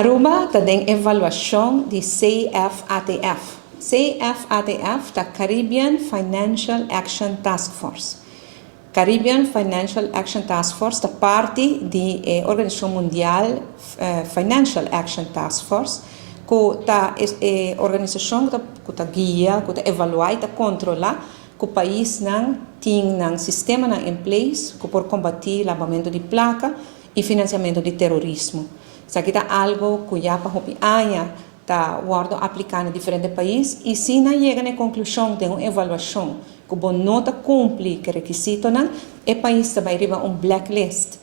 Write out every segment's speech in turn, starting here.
Aruba tem avaliação de CFATF. CFATF da Caribbean Financial Action Task Force. Caribbean Financial Action Task Force da parte da Organização Mundial Financial Action Task Force, que é organização que guia, que evalua e controla que o país não tem um sistema em place para combater lavamento de placa e financiamento de terrorismo. Isso aqui é algo que já para está aplicado em diferentes países e se não chega na conclusão de uma avaliação que o nota cumpre o requisito, o país vai arribar a um blacklist.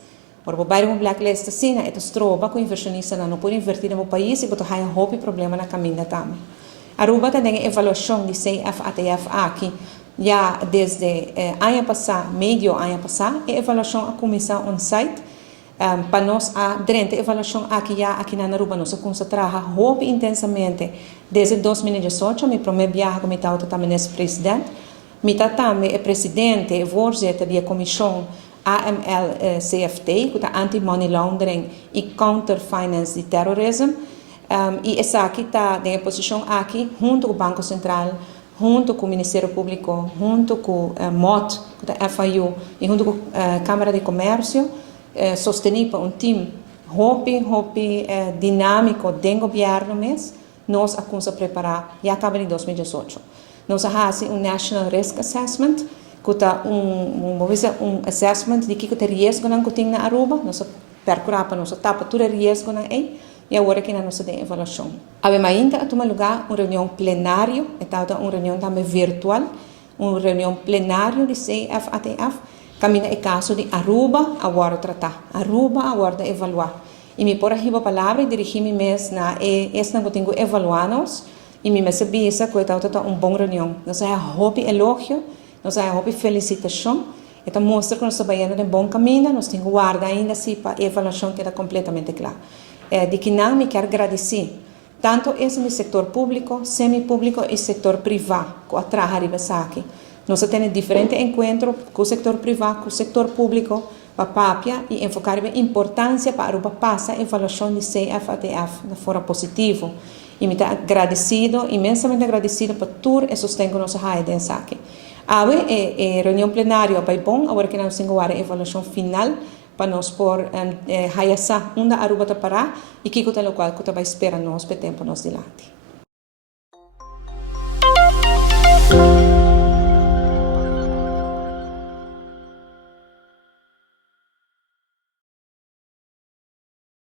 Por vai um blacklist assim, é trova que o inversionista não pode invertir no país e vai ter problema na caminho também. Aruba tem a avaliação de CFATF aqui já desde ano passado, meio ano passado, a avaliação começou on site. Para nós, durante a avaliação aqui na Aruba, nós concentramos intensamente desde 2018, meu primeiro viagem como estava também nesse presidente, também o presidente e voorzitter da comissão AML-CFT, que é Anti-Money Laundering e Counter-Finance de Terrorism, e essa aqui está em posição aqui, junto com o Banco Central, junto com o Ministério Público, junto com o MOT, que é a FIU, e junto com a Câmara de Comércio, sostener para um time dinâmico do governo mesmo, nós vamos preparar, já acaba em 2018. Nós fazemos um National Risk Assessment, que é um assessment de que tem risco que tem na Aruba, nós percorremos, nós tapa todo o risco e agora que nós temos avaliação. Ainda toma lugar uma reunião plenária, uma reunião também virtual, uma reunião plenária de CFATF, caminha o caso de Aruba agora tratar, Aruba agora evaluar. E me por aqui a palavra e dirigir-me mesmo na esta que tenho evaluar-nos e me percebi essa que é uma boa reunião. Nós temos elogio, nós temos felicitação, então mostra que nós estamos indo em bom caminho, nós temos guarda ainda assim para a avaliação que está completamente clara. De que não me quero agradecer, tanto esse no setor público, semipúblico e setor privado, que atrás aqui. Nós temos diferentes encontros com o setor privado, com o setor público, para e enfocar a importância para Aruba passar a avaliação de CFATF de forma positiva. E me está agradecido, imensamente agradecido por tudo e sustento que nós temos aqui. Agora, a reunião plenária vai bom, agora que nós temos a avaliação final, para nós por onde Aruba está parar e que é o qual vai esperar nós para o tempo nós delante.